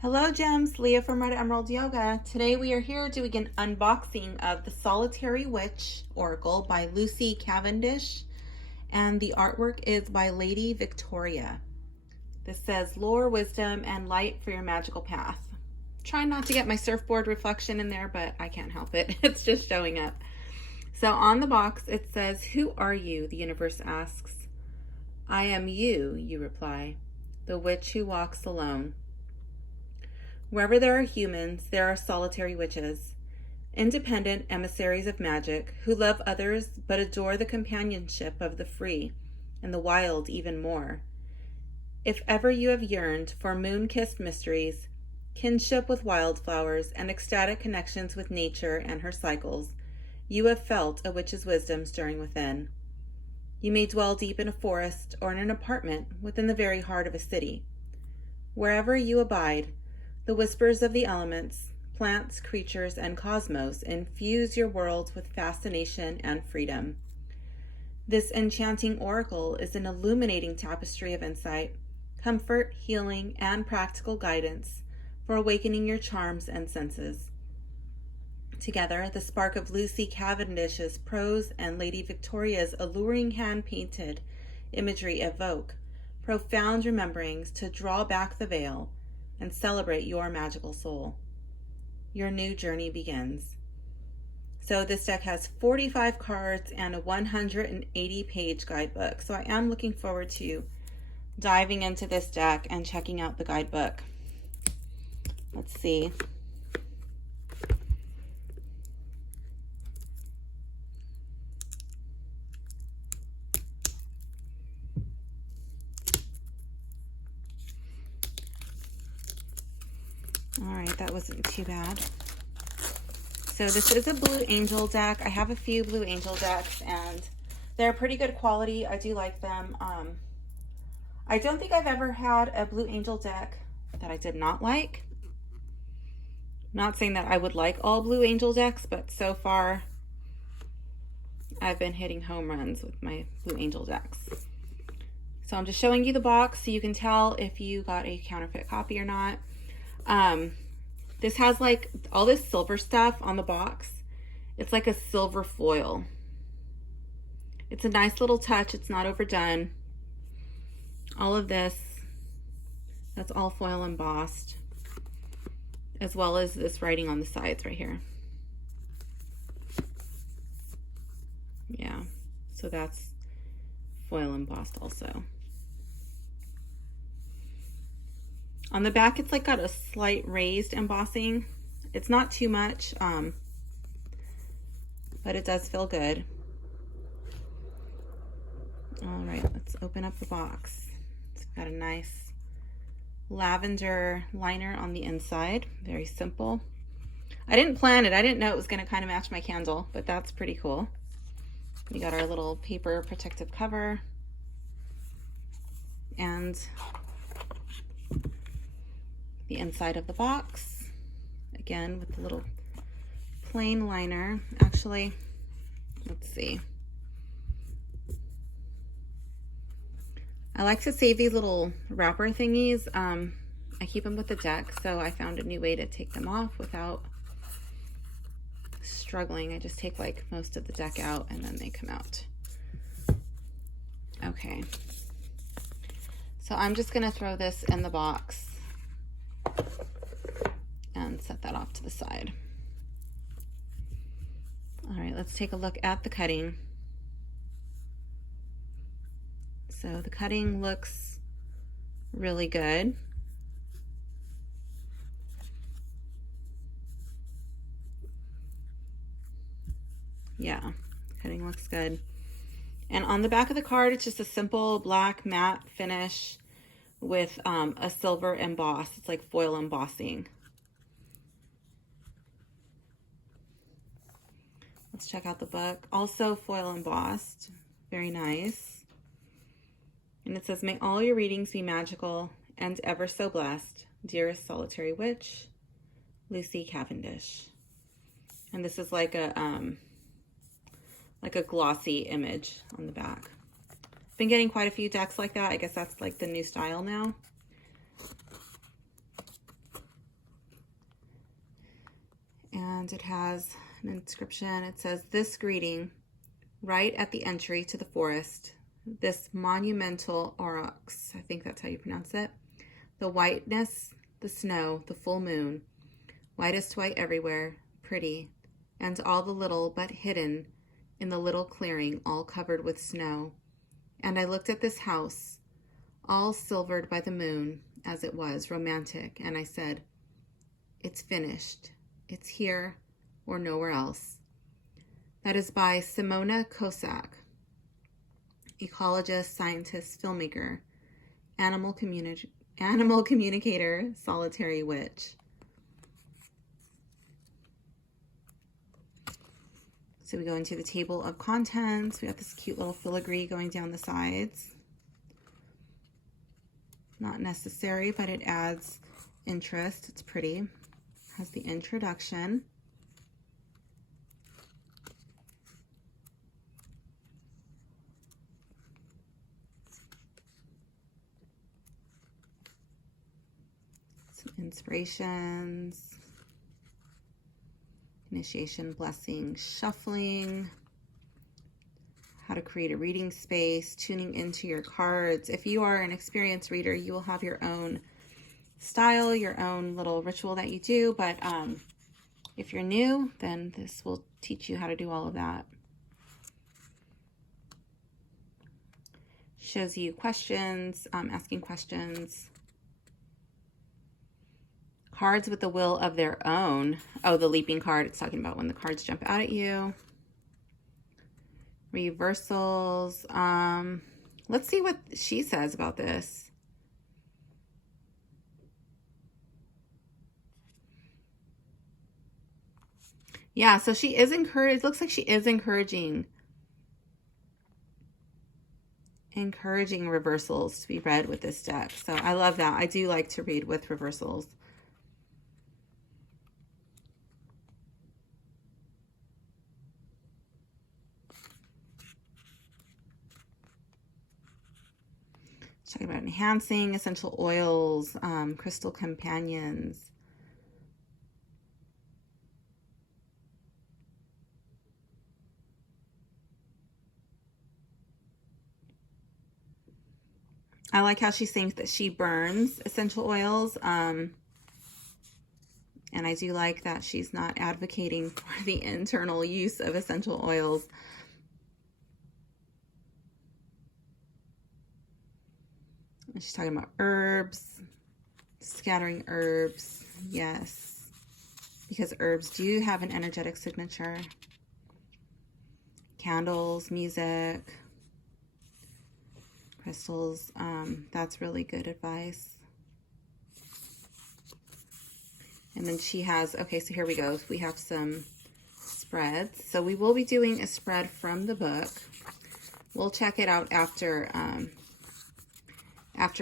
Hello gems, Leah from Red Emerald Yoga. Today we are here doing an unboxing of the Solitary Witch Oracle by Lucy Cavendish, and the artwork is by Lady Viktoria. This says lore, wisdom, and light for your magical path. Trying not to get my surfboard reflection in there, but I can't help it. It's just showing up. So on the box it says, "Who are you?" the universe asks. "I am you," you reply, "the witch who walks alone." Wherever there are humans, there are solitary witches, independent emissaries of magic who love others but adore the companionship of the free and the wild even more. If ever you have yearned for moon-kissed mysteries, kinship with wildflowers, and ecstatic connections with nature and her cycles, you have felt a witch's wisdom stirring within. You may dwell deep in a forest or in an apartment within the very heart of a city. Wherever you abide, the whispers of the elements, plants, creatures, and cosmos infuse your world with fascination and freedom. This enchanting oracle is an illuminating tapestry of insight, comfort, healing, and practical guidance for awakening your charms and senses. Together, the spark of Lucy Cavendish's prose and Lady Viktoria's alluring hand-painted imagery evoke profound rememberings to draw back the veil and celebrate your magical soul. Your new journey begins. So this deck has 45 cards and a 180-page guidebook. So I am looking forward to diving into this deck and checking out the guidebook. Let's see. All right, that wasn't too bad. So this is a Blue Angel deck. I have a few Blue Angel decks and they're pretty good quality. I do like them. I don't think I've ever had a Blue Angel deck that I did not like. Not saying that I would like all Blue Angel decks, but so far I've been hitting home runs with my Blue Angel decks. So I'm just showing you the box so you can tell if you got a counterfeit copy or not. This has like all this silver stuff on the box. It's like a silver foil. It's a nice little touch. It's not overdone. All of this, that's all foil embossed, as well as this writing on the sides right here. Yeah, so that's foil embossed also. On the back, it's like got a slight raised embossing. It's not too much, but it does feel good. All right, let's open up the box. It's got a nice lavender liner on the inside. Very simple. I didn't plan it. I didn't know it was going to kind of match my candle, but that's pretty cool. We got our little paper protective cover and the inside of the box, again with the little plain liner. Actually, let's see. I like to save these little wrapper thingies. I keep them with the deck, so I found a new way to take them off without struggling. I just take like most of the deck out and then they come out. Okay. So I'm just gonna throw this in the box and set that off to the side. All right, let's take a look at the cutting. So the cutting looks really good. Yeah, cutting looks good. And on the back of the card, it's just a simple black matte finish with a silver emboss. It's like foil embossing. Let's check out the book. Also foil embossed. Very nice. And it says, "May all your readings be magical and ever so blessed, dearest solitary witch, Lucy Cavendish." And this is like a glossy image on the back. Been getting quite a few decks like that. I guess that's like the new style now. And it has an inscription. It says, "This greeting, right at the entry to the forest, this monumental aurochs," I think that's how you pronounce it, "the whiteness, the snow, the full moon, whitest white everywhere, pretty, and all the little but hidden in the little clearing, all covered with snow. And I looked at this house, all silvered by the moon, as it was, romantic, and I said, it's finished. It's here or nowhere else." That is by Simona Kosak, ecologist, scientist, filmmaker, animal communicator, solitary witch. So we go into the table of contents. We got this cute little filigree going down the sides. Not necessary, but it adds interest. It's pretty. Has the introduction. Some inspirations. Initiation, blessing, shuffling. How to create a reading space, tuning into your cards. If you are an experienced reader, you will have your own style, your own little ritual that you do. But if you're new, then this will teach you how to do all of that. Shows you questions, asking questions. Cards with the will of their own. Oh, the leaping card. It's talking about when the cards jump out at you. Reversals. Let's see what she says about this. Yeah, so she is encouraged. Looks like she is encouraging reversals to be read with this deck. So I love that. I do like to read with reversals. Talking about enhancing essential oils, crystal companions. I like how she thinks that she burns essential oils. And I do like that she's not advocating for the internal use of essential oils. And she's talking about herbs, scattering herbs. Yes, because herbs do have an energetic signature. Candles, music, crystals. That's really good advice. And then she has, okay, so here we go. We have some spreads. So we will be doing a spread from the book. We'll check it out after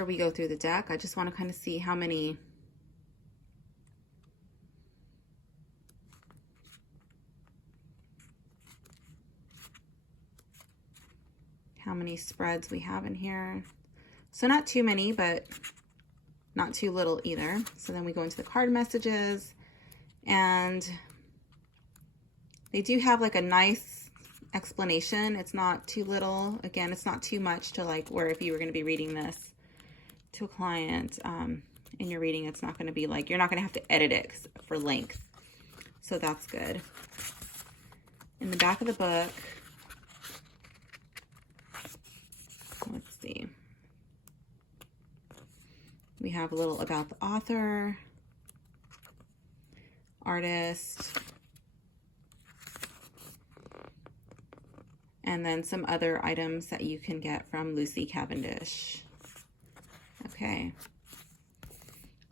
we go through the deck. I just want to kind of see how many spreads we have in here. So not too many, but not too little either. So then we go into the card messages, and they do have like a nice explanation. It's not too little. Again, it's not too much to like where if you were going to be reading this to a client in your reading, it's not going to be like, you're not going to have to edit it for length. So that's good. In the back of the book, let's see. We have a little about the author, artist, and then some other items that you can get from Lucy Cavendish. Okay.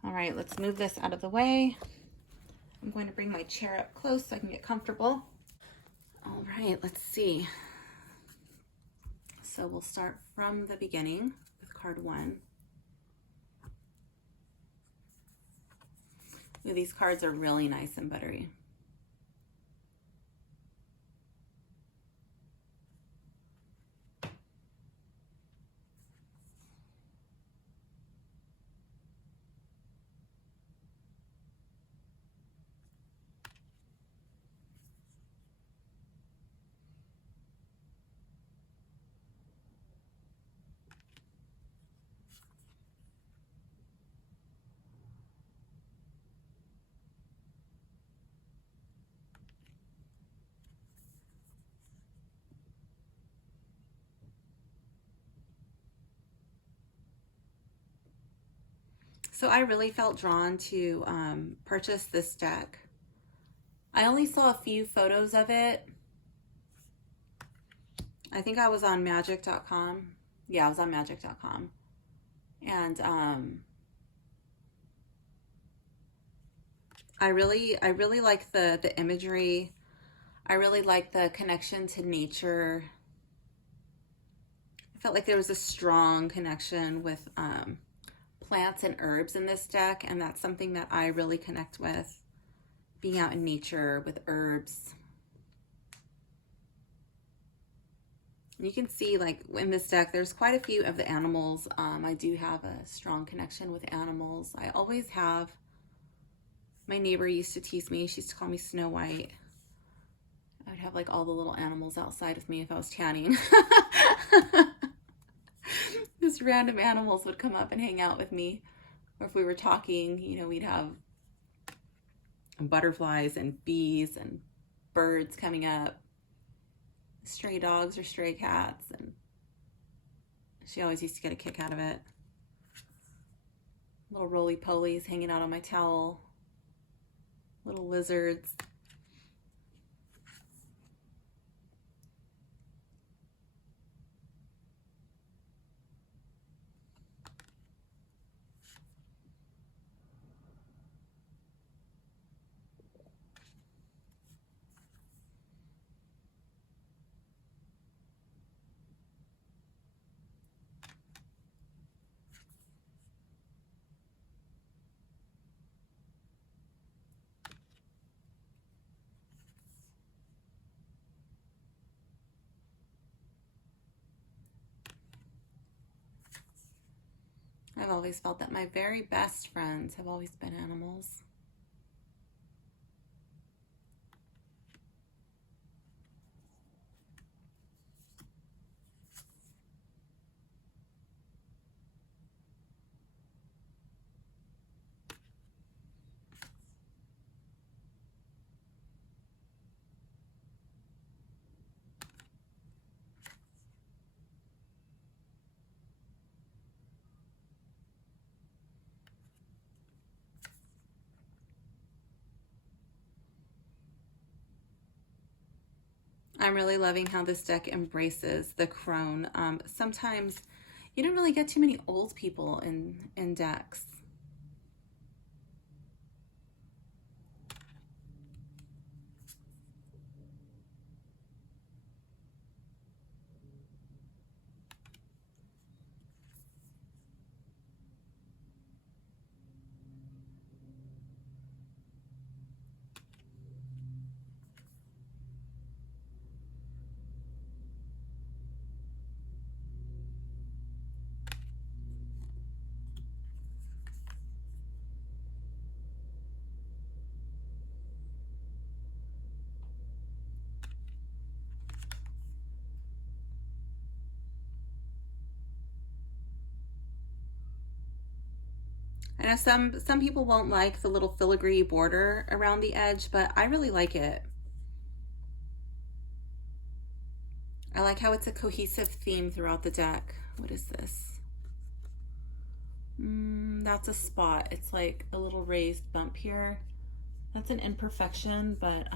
All right, let's move this out of the way. I'm going to bring my chair up close so I can get comfortable. All right, let's see. So we'll start from the beginning with card 1. Ooh, these cards are really nice and buttery. So I really felt drawn to purchase this deck. I only saw a few photos of it. I think I was on magic.com. Yeah, I was on magic.com. And I really like the imagery. I really like the connection to nature. I felt like there was a strong connection with plants and herbs in this deck, and that's something that I really connect with, being out in nature with herbs. You can see, like, in this deck, there's quite a few of the animals. I do have a strong connection with animals. I always have. My neighbor used to tease me. She used to call me Snow White. I would have, like, all the little animals outside of me if I was tanning. Just random animals would come up and hang out with me. Or if we were talking, you know, we'd have butterflies and bees and birds coming up, stray dogs or stray cats, and she always used to get a kick out of it. Little roly-polies hanging out on my towel, little lizards. I've always felt that my very best friends have always been animals. I'm really loving how this deck embraces the crone. Sometimes you don't really get too many old people in decks. I know some people won't like the little filigree border around the edge, but I really like it. I like how it's a cohesive theme throughout the deck. What is this? That's a spot. It's like a little raised bump here. That's an imperfection, but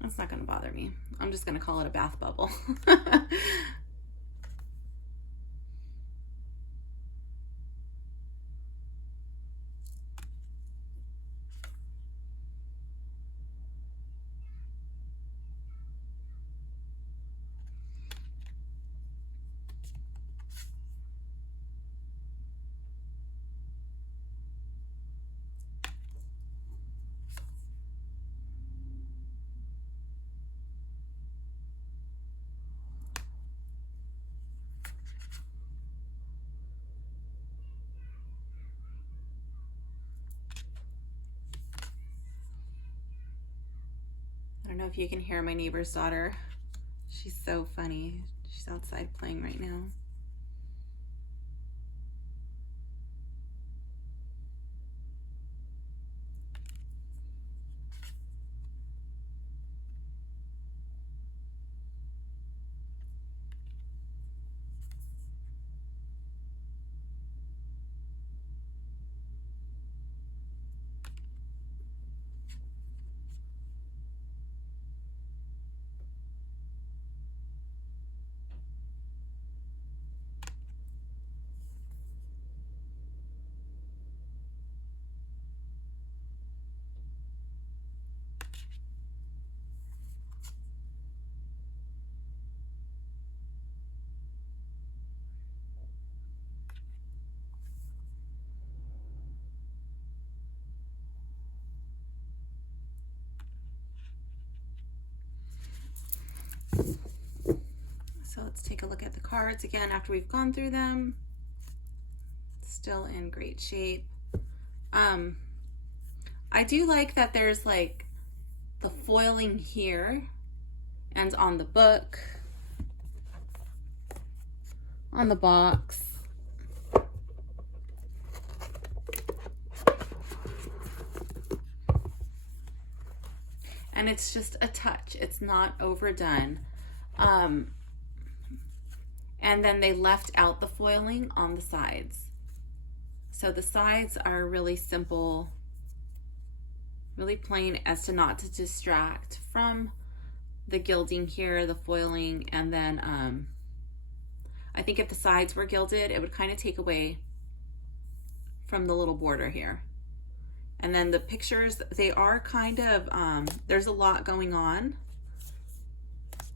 that's not going to bother me. I'm just going to call it a bath bubble. I don't know if you can hear my neighbor's daughter. She's so funny. She's outside playing right now. cards again after we've gone through them. Still in great shape. I do like that there's like the foiling here and on the book, on the box. And it's just a touch. It's not overdone. And then they left out the foiling on the sides. So the sides are really simple, really plain as to not to distract from the gilding here, the foiling, and then I think if the sides were gilded, it would kind of take away from the little border here. And then the pictures, they are kind of, there's a lot going on.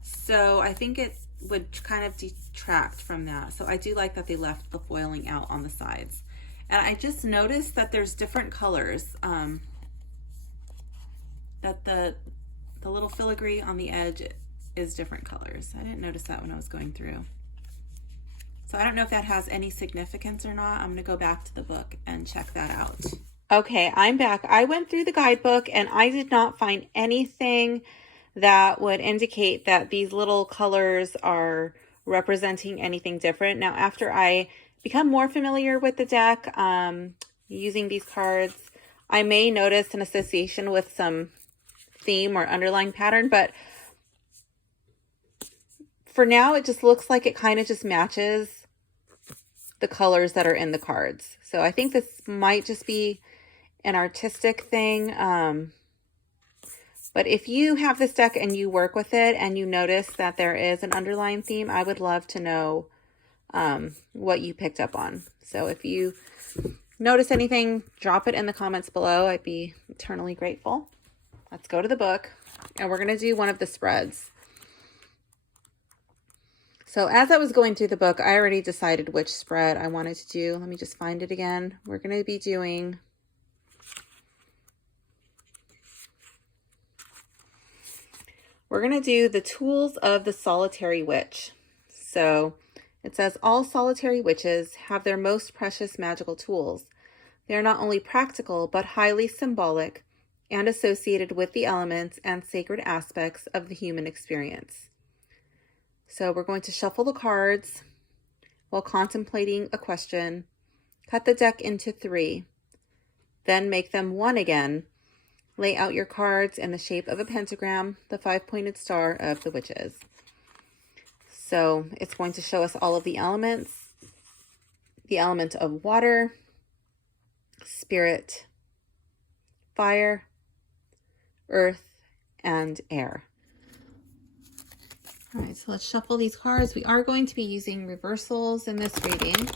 So I think it would kind of detract from that. So I do like that they left the foiling out on the sides. And I just noticed that there's different colors. That the little filigree on the edge is different colors. I didn't notice that when I was going through. So I don't know if that has any significance or not. I'm gonna go back to the book and check that out. Okay, I'm back. I went through the guidebook and I did not find anything that would indicate that these little colors are representing anything different. Now, after I become more familiar with the deck, using these cards, I may notice an association with some theme or underlying pattern, but for now, it just looks like it kind of just matches the colors that are in the cards. So I think this might just be an artistic thing. But if you have this deck and you work with it and you notice that there is an underlying theme, I would love to know what you picked up on. So if you notice anything, drop it in the comments below. I'd be eternally grateful. Let's go to the book and we're going to do one of the spreads. So as I was going through the book, I already decided which spread I wanted to do. Let me just find it again. We're going to be doing the Tools of the Solitary Witch. So it says, all solitary witches have their most precious magical tools. They are not only practical, but highly symbolic and associated with the elements and sacred aspects of the human experience. So we're going to shuffle the cards while contemplating a question, cut the deck into 3, then make them 1 again. Lay out your cards in the shape of a pentagram, the 5-pointed star of the witches. So it's going to show us all of the elements, the element of water, spirit, fire, earth, and air. All right, so let's shuffle these cards. We are going to be using reversals in this reading.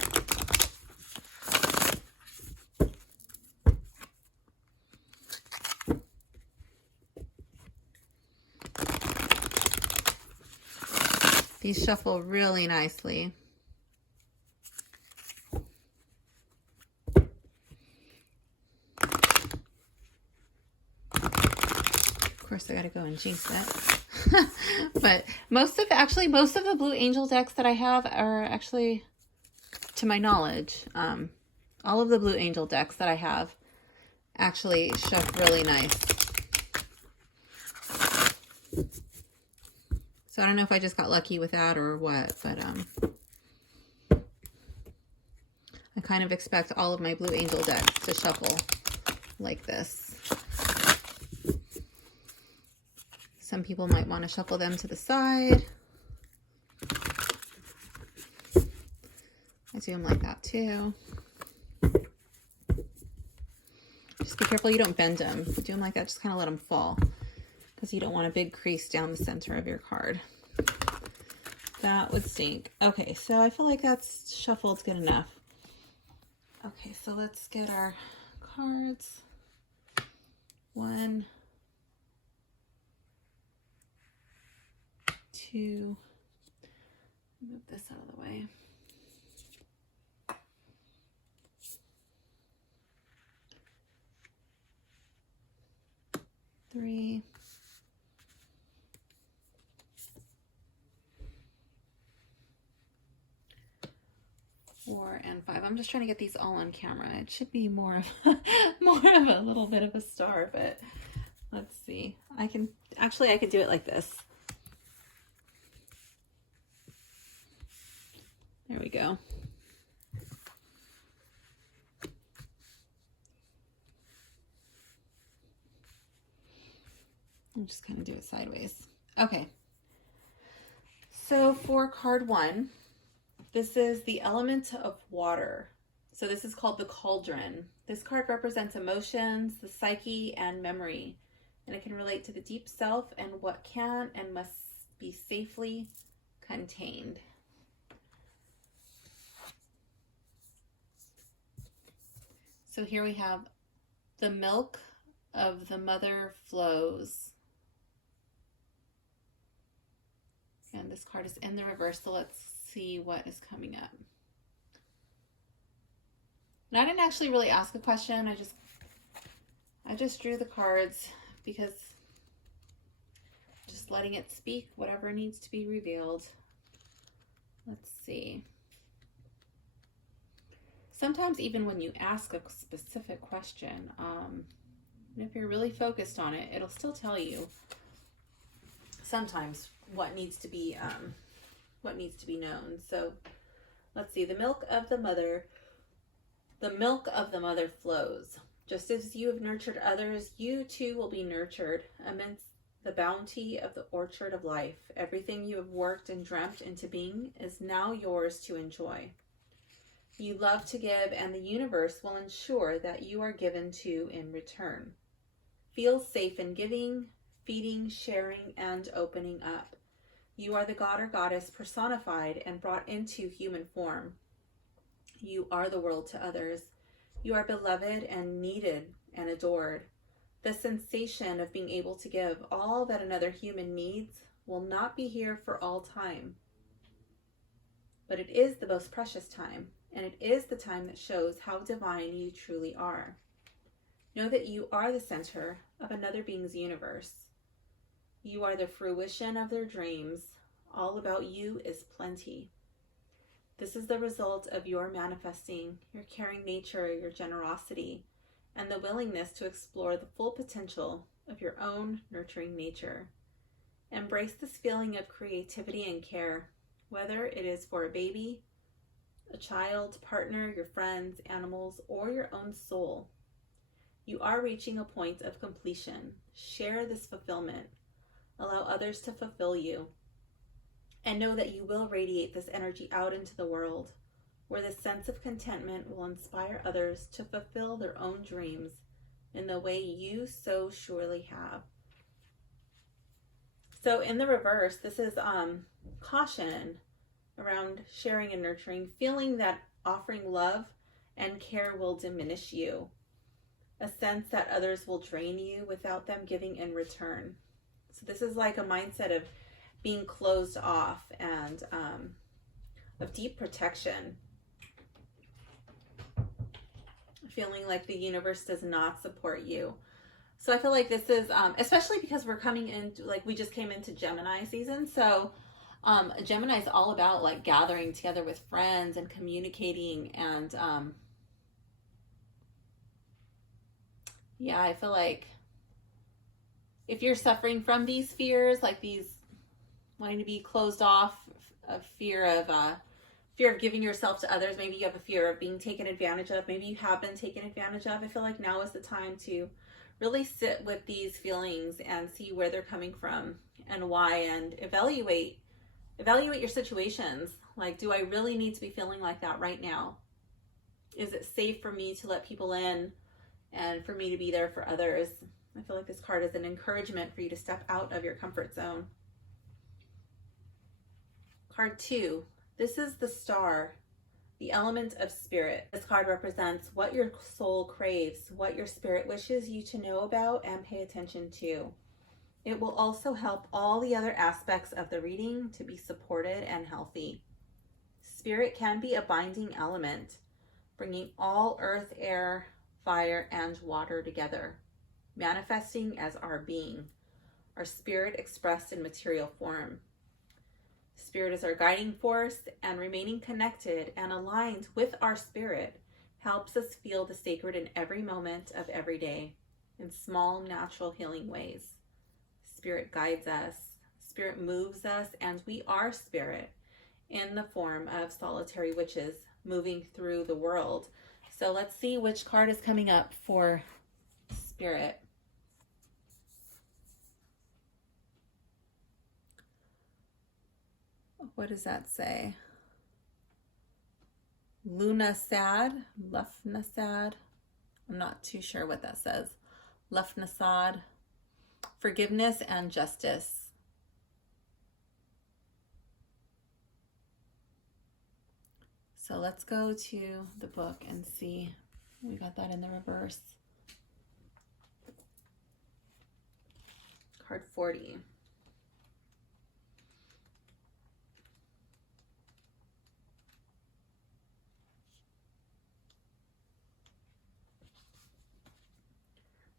These shuffle really nicely. Of course, I gotta go and jinx it. But most of the Blue Angel decks that I have are actually, to my knowledge, all of the Blue Angel decks that I have actually shuffle really nice. So I don't know if I just got lucky with that or what, but I kind of expect all of my Blue Angel decks to shuffle like this. Some people might want to shuffle them to the side. I do them like that too. Just be careful you don't bend them. If you do them like that, just kind of let them fall, because you don't want a big crease down the center of your card. That would stink. Okay, so I feel like that's shuffled good enough. Okay, so let's get our cards. 1, 2, move this out of the way. 3, 4, I'm just trying to get these all on camera. It should be more of a little bit of a star, but let's see. I could do it like this. There we go. I'll just kind of do it sideways. Okay. So for card 1, this is the element of water. So this is called the cauldron. This card represents emotions, the psyche, and memory. And it can relate to the deep self and what can and must be safely contained. So here we have the milk of the mother flows. And this card is in the reverse, so let's see what is coming up. And I didn't actually really ask a question. I just drew the cards because just letting it speak whatever needs to be revealed. Let's see. Sometimes even when you ask a specific question, if you're really focused on it, it'll still tell you sometimes what needs to be known. So let's see. The milk of the mother flows. Just as you have nurtured others, you too will be nurtured amidst the bounty of the orchard of life. Everything you have worked and dreamt into being is now yours to enjoy. You love to give, and the universe will ensure that you are given to in return. Feel safe in giving, feeding, sharing, and opening up. You are the god or goddess personified and brought into human form. You are the world to others. You are beloved and needed and adored. The sensation of being able to give all that another human needs will not be here for all time. But it is the most precious time, and it is the time that shows how divine you truly are. Know that you are the center of another being's universe. You are the fruition of their dreams. All about you is plenty. This is the result of your manifesting, your caring nature, your generosity, and the willingness to explore the full potential of your own nurturing nature. Embrace this feeling of creativity and care, whether it is for a baby, a child, partner, your friends, animals, or your own soul. You are reaching a point of completion. Share this fulfillment. Allow others to fulfill you. And know that you will radiate this energy out into the world, where this sense of contentment will inspire others to fulfill their own dreams in the way you so surely have. So in the reverse, this is caution around sharing and nurturing, feeling that offering love and care will diminish you, a sense that others will drain you without them giving in return. So this is like a mindset of being closed off and of deep protection, feeling like the universe does not support you. So I feel like this is, especially because we're coming in, like we just came into Gemini season. So Gemini is all about like gathering together with friends and communicating. And yeah, I feel like if you're suffering from these fears, like these wanting to be closed off, a fear of giving yourself to others, maybe you have a fear of being taken advantage of, maybe you have been taken advantage of, I feel like now is the time to really sit with these feelings and see where they're coming from and why, and evaluate your situations. Like, do I really need to be feeling like that right now? Is it safe for me to let people in and for me to be there for others? I feel like this card is an encouragement for you to step out of your comfort zone. Card 2, this is the star, the element of spirit. This card represents what your soul craves, what your spirit wishes you to know about and pay attention to. It will also help all the other aspects of the reading to be supported and healthy. Spirit can be a binding element, bringing all earth, air, fire, and water together, manifesting as our being, our spirit expressed in material form. Spirit is our guiding force, and remaining connected and aligned with our spirit helps us feel the sacred in every moment of every day, in small, natural healing ways. Spirit guides us, spirit moves us, and we are spirit in the form of solitary witches moving through the world. So let's see which card is coming up for spirit. What does that say? Lunasad, Lufnasad. I'm not too sure what that says. Lufnasad, forgiveness and justice. So let's go to the book and see. We got that in the reverse. Card 40.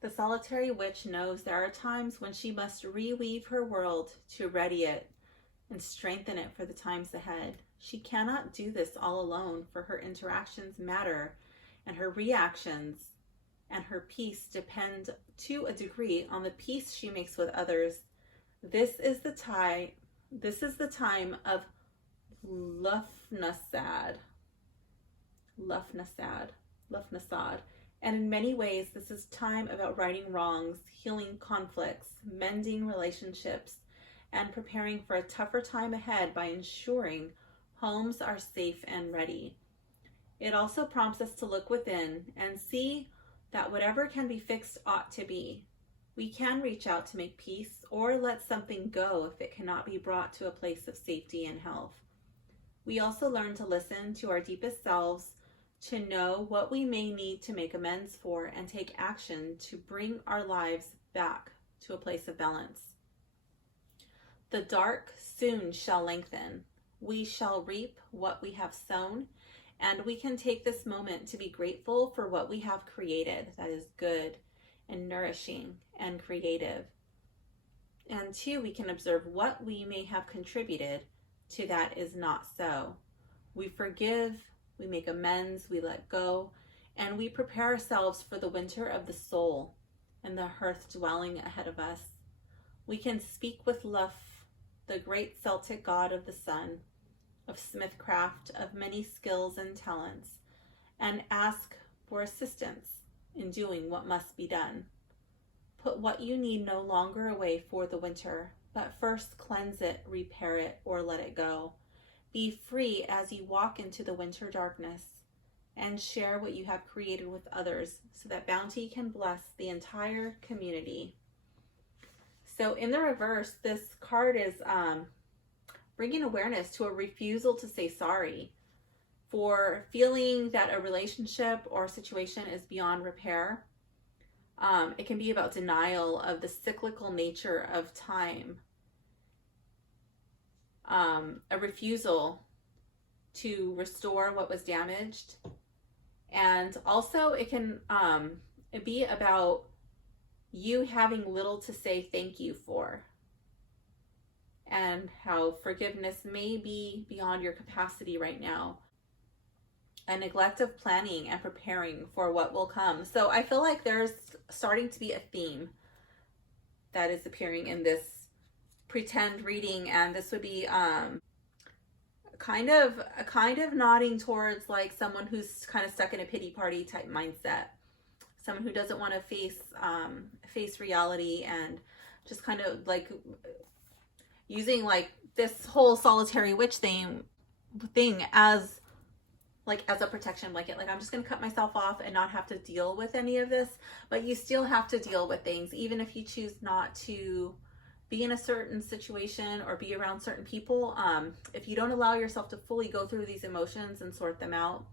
The solitary witch knows there are times when she must reweave her world to ready it and strengthen it for the times ahead. She cannot do this all alone, for her interactions matter, and her reactions and her peace depend to a degree on the peace she makes with others. This is the time of Lufnasad. And in many ways, this is time about righting wrongs, healing conflicts, mending relationships, and preparing for a tougher time ahead by ensuring homes are safe and ready. It also prompts us to look within and see that whatever can be fixed ought to be. We can reach out to make peace or let something go if it cannot be brought to a place of safety and health. We also learn to listen to our deepest selves, to know what we may need to make amends for, and take action to bring our lives back to a place of balance. The dark soon shall lengthen. We shall reap what we have sown, and we can take this moment to be grateful for what we have created that is good and nourishing and creative. And two, we can observe what we may have contributed to that is not so. We forgive, we make amends, we let go, and we prepare ourselves for the winter of the soul and the hearth dwelling ahead of us. We can speak with Luf, the great Celtic god of the sun, of smithcraft, of many skills and talents, and ask for assistance in doing what must be done. Put what you need no longer away for the winter, but first cleanse it, repair it, or let it go. Be free as you walk into the winter darkness, and share what you have created with others so that bounty can bless the entire community. So in the reverse, this card is bringing awareness to a refusal to say sorry for feeling that a relationship or situation is beyond repair. It can be about denial of the cyclical nature of time. A refusal to restore what was damaged. And also it can be about you having little to say thank you for, and how forgiveness may be beyond your capacity right now. A neglect of planning and preparing for what will come. So I feel like there's starting to be a theme that is appearing in this pretend reading, and this would be kind of nodding towards like someone who's kind of stuck in a pity party type mindset, someone who doesn't want to face reality, and just kind of like using like this whole solitary witch thing as a protection blanket. Like, I'm just going to cut myself off and not have to deal with any of this. But you still have to deal with things, even if you choose not to be in a certain situation or be around certain people. If you don't allow yourself to fully go through these emotions and sort them out,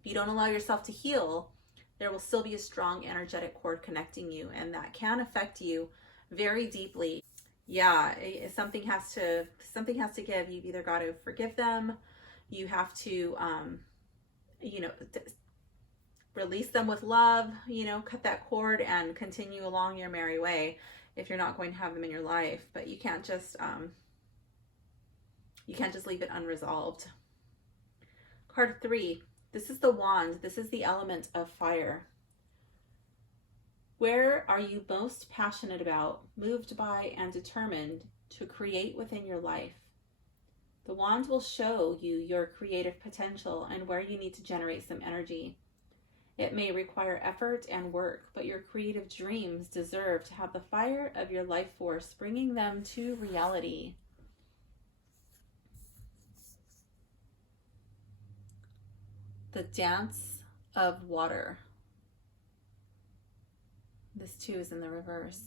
if you don't allow yourself to heal, there will still be a strong energetic cord connecting you, and that can affect you very deeply. Yeah, something has to give. You've either got to forgive them, you have to release them with love, cut that cord and continue along your merry way if you're not going to have them in your life. But you can't just You can't just leave it unresolved. Card 3. This is the wand. This is the element of fire. Where are you most passionate about, moved by, and determined to create within your life? The wand will show you your creative potential and where you need to generate some energy. It may require effort and work, but your creative dreams deserve to have the fire of your life force bringing them to reality. The dance of water. This too is in the reverse.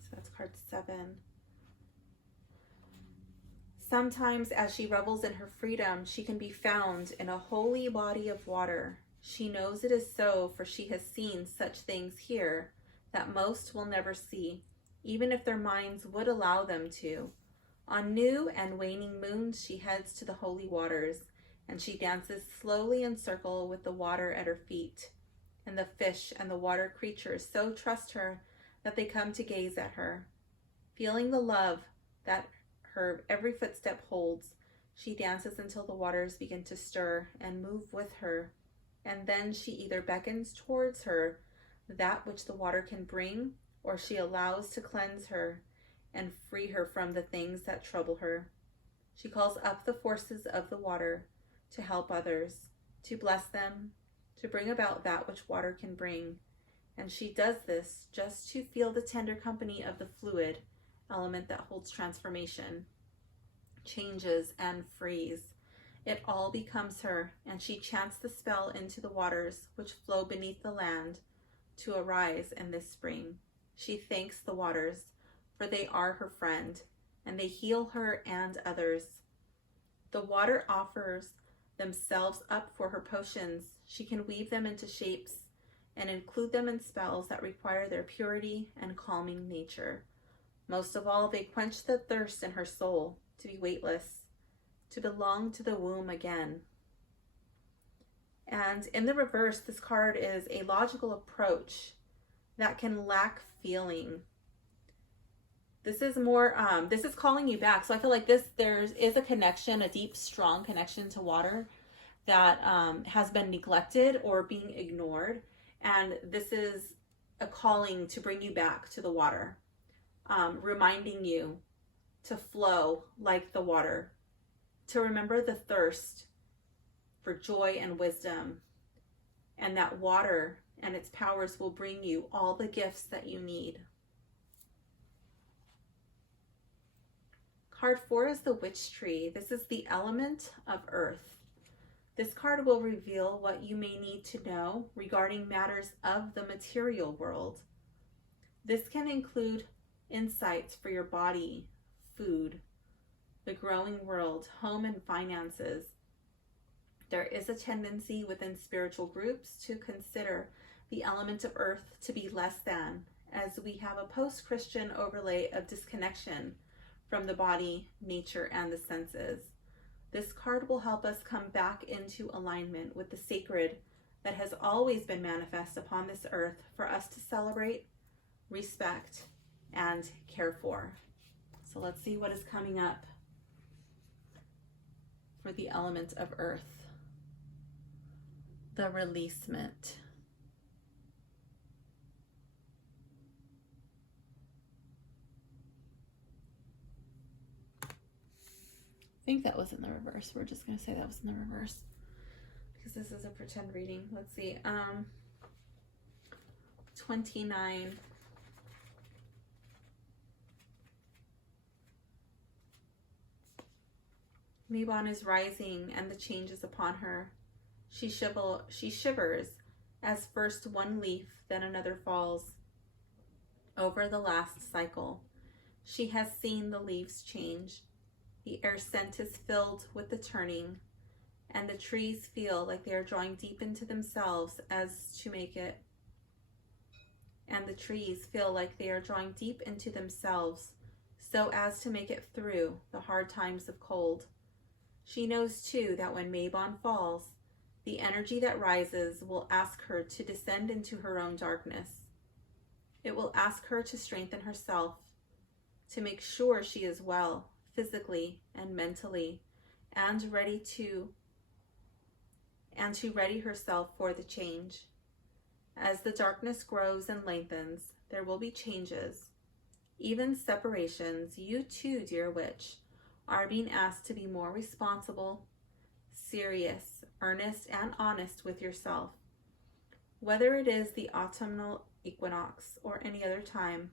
So that's card 7. Sometimes as she revels in her freedom, she can be found in a holy body of water. She knows it is so, for she has seen such things here that most will never see, even if their minds would allow them to. On new and waning moons, she heads to the holy waters, and she dances slowly in circle with the water at her feet. And the fish and the water creatures so trust her that they come to gaze at her. Feeling the love that her every footstep holds, she dances until the waters begin to stir and move with her, and then she either beckons towards her that which the water can bring, or she allows to cleanse her and free her from the things that trouble her. She calls up the forces of the water to help others, to bless them, to bring about that which water can bring, and she does this just to feel the tender company of the fluid element that holds transformation, changes, and frees. It all becomes her, and she chants the spell into the waters which flow beneath the land to arise in this spring. She thanks the waters, for they are her friend, and they heal her and others. The water offers themselves up for her potions. She can weave them into shapes and include them in spells that require their purity and calming nature. Most of all, they quench the thirst in her soul to be weightless, to belong to the womb again. And in the reverse, this card is a logical approach that can lack feeling. This is more, this is calling you back. So I feel like there is a connection, a deep, strong connection to water that has been neglected or being ignored. And this is a calling to bring you back to the water, reminding you to flow like the water, to remember the thirst for joy and wisdom, and that water and its powers will bring you all the gifts that you need. Card 4 is the Witch Tree. This is the element of earth. This card will reveal what you may need to know regarding matters of the material world. This can include insights for your body, food, the growing world, home, and finances. There is a tendency within spiritual groups to consider the element of earth to be less than, as we have a post-Christian overlay of disconnection from the body, nature, and the senses. This card will help us come back into alignment with the sacred that has always been manifest upon this earth for us to celebrate, respect, and care for. So let's see what is coming up for the element of earth. The releasement. I think that was in the reverse. We're just going to say that was in the reverse because this is a pretend reading. Let's see. 29. Mabon is rising and the change is upon her. She shivers as first one leaf, then another falls over the last cycle. She has seen the leaves change. The air scent is filled with the turning, and the trees feel like they are drawing deep into themselves as to make it. And the trees feel like they are drawing deep into themselves so as to make it through the hard times of cold. She knows too that when Mabon falls, the energy that rises will ask her to descend into her own darkness. It will ask her to strengthen herself, to make sure she is well physically and mentally, and to ready herself for the change. As the darkness grows and lengthens, there will be changes, even separations. You too, dear witch, are being asked to be more responsible, serious, earnest, and honest with yourself. Whether it is the autumnal equinox or any other time,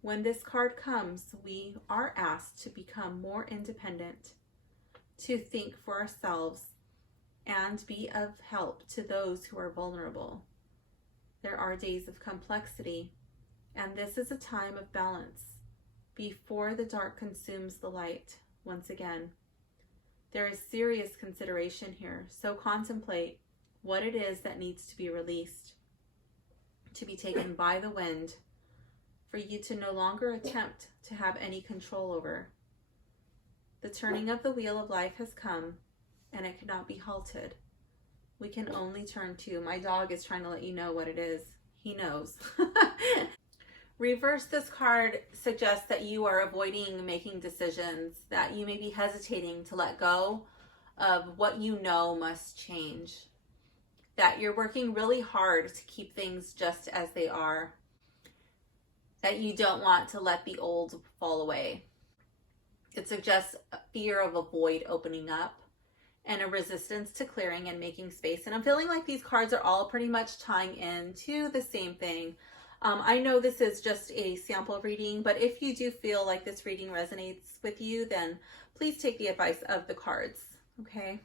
when this card comes, we are asked to become more independent, to think for ourselves, and be of help to those who are vulnerable. There are days of complexity, and this is a time of balance before the dark consumes the light once again. There is serious consideration here, so contemplate what it is that needs to be released, to be taken by the wind, for you to no longer attempt to have any control over. The turning of the wheel of life has come, and it cannot be halted. We can only turn to. My dog is trying to let you know what it is. He knows. Reverse, this card suggests that you are avoiding making decisions, that you may be hesitating to let go of what you know must change, that you're working really hard to keep things just as they are, that you don't want to let the old fall away. It suggests a fear of a void opening up and a resistance to clearing and making space. And I'm feeling like these cards are all pretty much tying into the same thing. I know this is just a sample reading, but if you do feel like this reading resonates with you, then please take the advice of the cards, okay?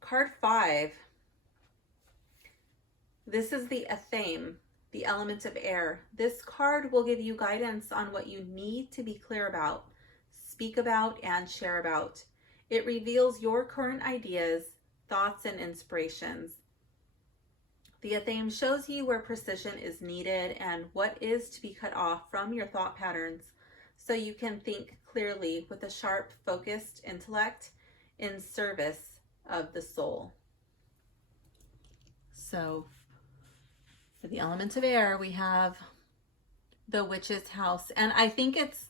Card 5. This is the ethereal, the element of air. This card will give you guidance on what you need to be clear about, speak about, and share about. It reveals your current ideas, thoughts, and inspirations. The ethereal shows you where precision is needed and what is to be cut off from your thought patterns, so you can think clearly with a sharp, focused intellect in service of the soul. So, for the element of air, we have the witch's house, and I think it's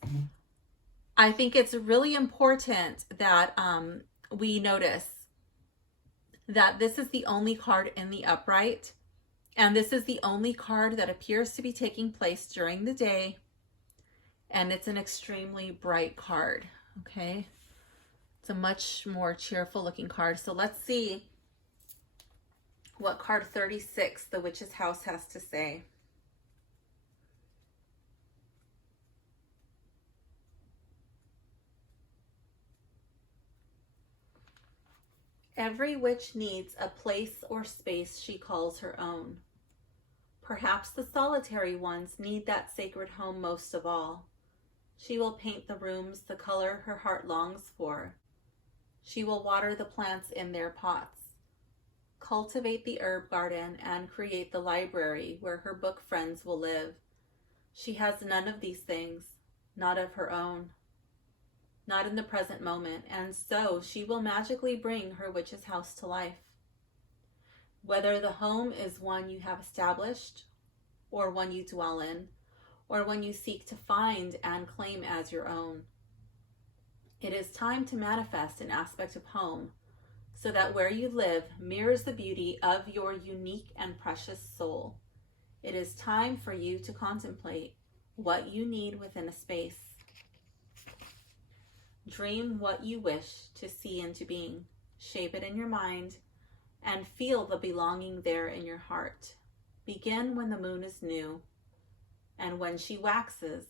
really important that we notice that this is the only card in the upright, and this is the only card that appears to be taking place during the day, and it's an extremely bright card, okay? It's a much more cheerful looking card. So let's see what card 36, the witch's house, has to say. Every witch needs a place or space she calls her own. Perhaps the solitary ones need that sacred home most of all. She will paint the rooms the color her heart longs for. She will water the plants in their pots, cultivate the herb garden, and create the library where her book friends will live. She has none of these things, not of her own, not in the present moment, and so she will magically bring her witch's house to life. Whether the home is one you have established, or one you dwell in, or one you seek to find and claim as your own, it is time to manifest an aspect of home, so that where you live mirrors the beauty of your unique and precious soul. It is time for you to contemplate what you need within a space. Dream what you wish to see into being, shape it in your mind, and feel the belonging there in your heart. Begin when the moon is new, and when she waxes,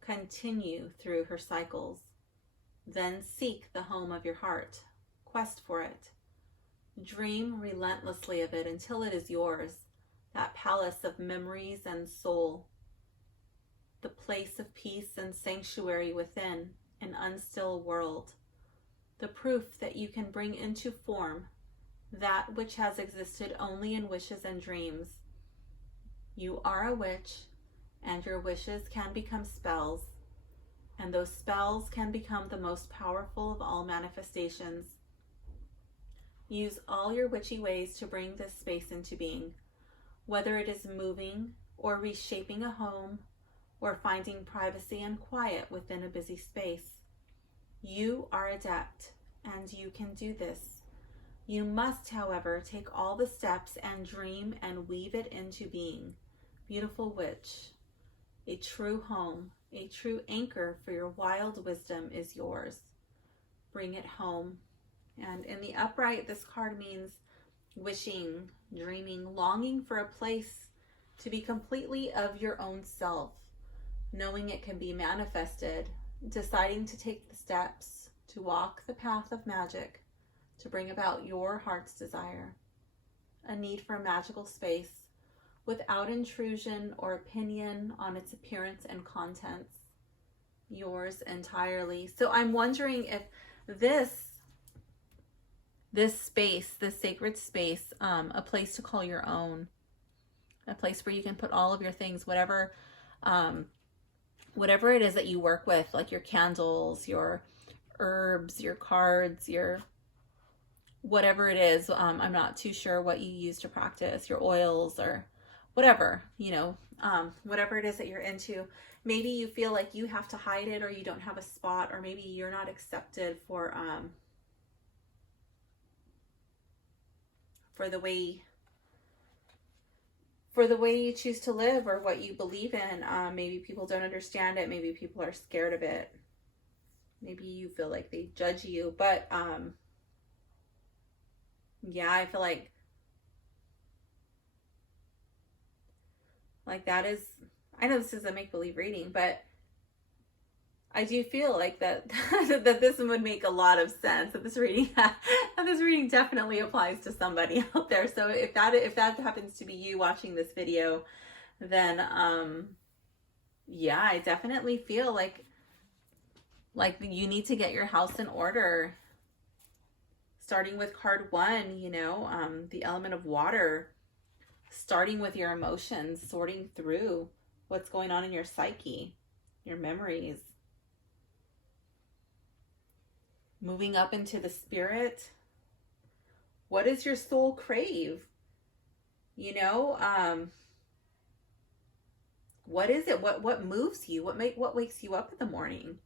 continue through her cycles. Then seek the home of your heart, quest for it. Dream relentlessly of it until it is yours, that palace of memories and soul, the place of peace and sanctuary within an unstill world, the proof that you can bring into form that which has existed only in wishes and dreams. You are a witch, and your wishes can become spells, and those spells can become the most powerful of all manifestations. Use all your witchy ways to bring this space into being, whether it is moving or reshaping a home or finding privacy and quiet within a busy space. You are adept, and you can do this. You must, however, take all the steps and dream and weave it into being. Beautiful witch, a true home, a true anchor for your wild wisdom is yours. Bring it home. And in the upright, this card means wishing, dreaming, longing for a place to be completely of your own self, knowing it can be manifested, deciding to take the steps to walk the path of magic, to bring about your heart's desire. A need for a magical space without intrusion or opinion on its appearance and contents. Yours entirely. So I'm wondering if this space, this sacred space, a place to call your own, a place where you can put all of your things, whatever it is that you work with, like your candles, your herbs, your cards, your whatever it is. I'm not too sure what you use to practice, your oils or whatever, whatever it is that you're into. Maybe you feel like you have to hide it, or you don't have a spot, or maybe you're not accepted for the way you choose to live or what you believe in. Maybe people don't understand it. Maybe people are scared of it. Maybe you feel like they judge you. But yeah, I feel like that is, I know this is a make-believe reading, but I do feel like that that this would make a lot of sense. That this reading definitely applies to somebody out there. So if that happens to be you watching this video, then yeah, I definitely feel like you need to get your house in order. Starting with card 1, the element of water. Starting with your emotions, sorting through what's going on in your psyche, your memories. Moving up into the spirit. What does your soul crave? What is it? What moves you? What wakes you up in the morning?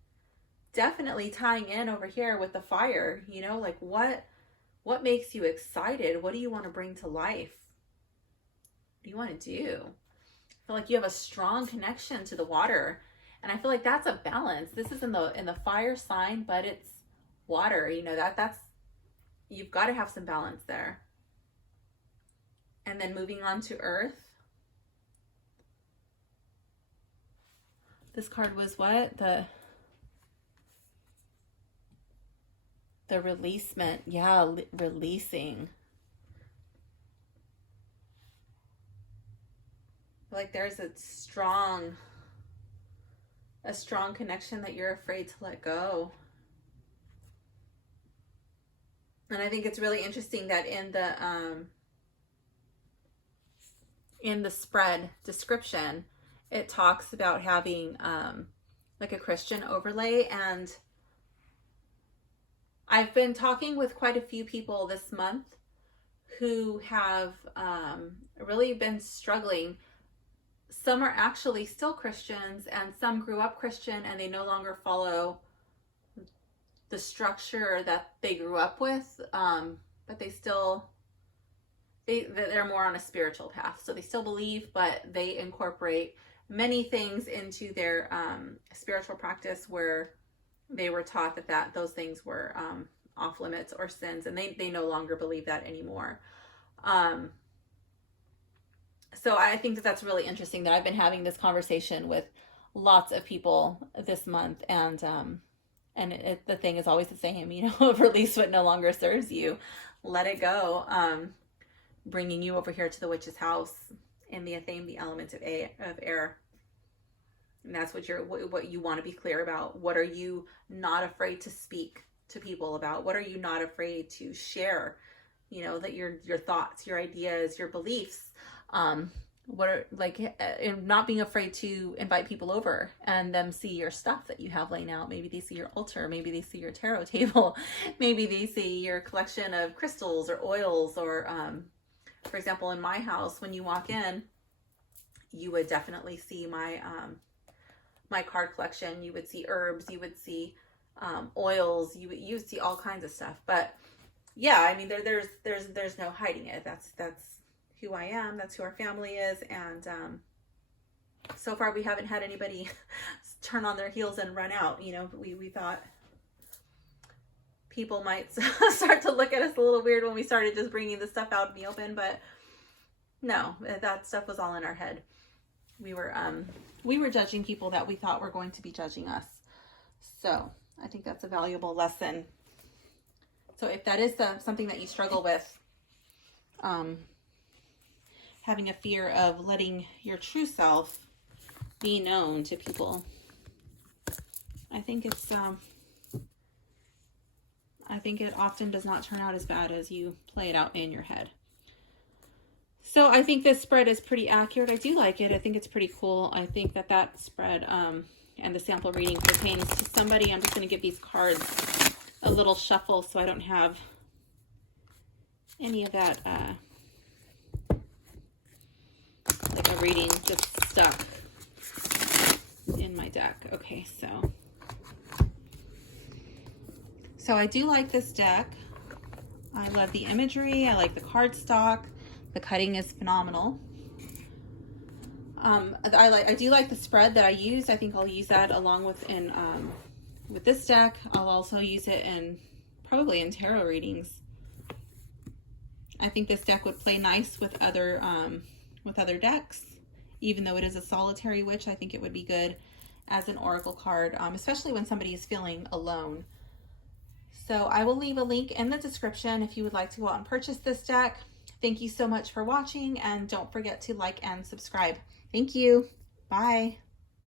Definitely tying in over here with the fire, like what makes you excited? What do you want to bring to life? What do you want to do? I feel like you have a strong connection to the water, and I feel like that's a balance. This is in the fire sign, but it's water. That's you've got to have some balance there. And then moving on to earth. This card was what? The releasement. Yeah, releasing. Like there's a strong connection that you're afraid to let go. And I think it's really interesting that in the spread description, it talks about having like a Christian overlay. And I've been talking with quite a few people this month who have really been struggling. Some are actually still Christians, and some grew up Christian and they no longer follow the structure that they grew up with, but they're more on a spiritual path. So they still believe, but they incorporate many things into their spiritual practice where they were taught that those things were off limits or sins, and they no longer believe that anymore. So I think that's really interesting that I've been having this conversation with lots of people this month, and the thing is always the same, release what no longer serves you, let it go. Bringing you over here to the witch's house in the theme, the element of air, and that's what you want to be clear about. What are you not afraid to speak to people about? What are you not afraid to share? That your thoughts, your ideas, your beliefs. What are not being afraid to invite people over and them see your stuff that you have laying out. Maybe they see your altar, maybe they see your tarot table, maybe they see your collection of crystals or oils, or for example, in my house, when you walk in, you would definitely see my my card collection, you would see herbs, you would see oils, you would see all kinds of stuff. But yeah, I mean, there's no hiding it. That's who I am. That's who our family is. And so far we haven't had anybody turn on their heels and run out. You know, we thought people might start to look at us a little weird when we started just bringing the stuff out in the open, but no, that stuff was all in our head. We were judging people that we thought were going to be judging us. So I think that's a valuable lesson. So if that is something that you struggle with, having a fear of letting your true self be known to people, I think it often does not turn out as bad as you play it out in your head. So I think this spread is pretty accurate. I do like it. I think it's pretty cool. I think that spread and the sample reading pertains to somebody. I'm just going to give these cards a little shuffle so I don't have any of that like a reading just stuck in my deck. Okay, so I do like this deck. I love the imagery. I like the cardstock. The cutting is phenomenal. I do like the spread that I used. I think I'll use that along with with this deck. I'll also use it probably in tarot readings. I think this deck would play nice with other decks. Even though it is a solitary witch, I think it would be good as an oracle card, especially when somebody is feeling alone. So I will leave a link in the description if you would like to go out and purchase this deck. Thank you so much for watching, and don't forget to like and subscribe. Thank you. Bye.